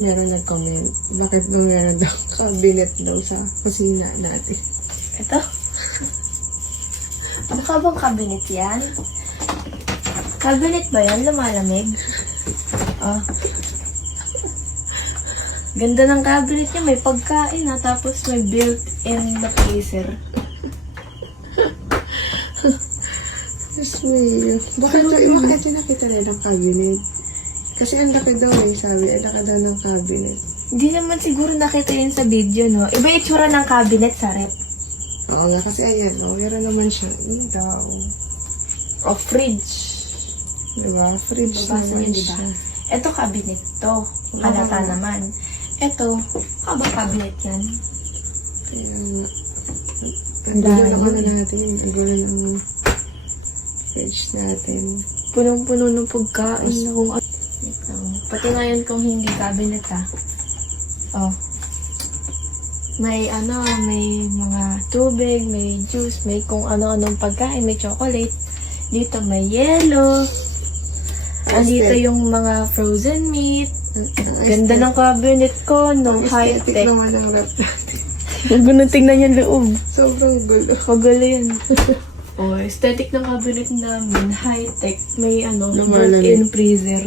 Meron nag-comment, bakit ba meron daw cabinet daw sa kusina natin? Ito? Mukha bang cabinet yan? Cabinet ba yan? Lumalamig? Oh. Ganda ng cabinet niya. May pagkain ha. Tapos may built-in na freezer. Yes, may... Bakit yung nakita rin ng cabinet? Kasi ang laki daw sabi. Ang laki daw ng cabinet. Hindi naman siguro nakita yun sa video, no? Iba yung itsura ng cabinet sa rep. Oo nga, kasi ayan, meron naman siya. Yun daw. O fridge. Diba? Fridge Babasa naman niyo, diba? siya. Ito cabinet to. Halata naman. Ito, kaba cabinet yan. Kaya nga. Ang Ang layo. gulo na natin yung gulo ng fridge natin. Punong-puno ng pagkain na kung ano. Pati ngayon kung hindi cabinet ha. Oh. May mga tubig, may juice, may kung ano-anong pagkain, may chocolate. Dito may yellow. Andito yung mga frozen meat. Ganda ng cabinet ko, no Aesthetic high-tech. naman ang rep natin. Huwag ko nang tingnan yung loob. Sobrang gulo. Kagulo yun. Oh, aesthetic ng cabinet namin, high-tech. May Lumalamig. built-in freezer.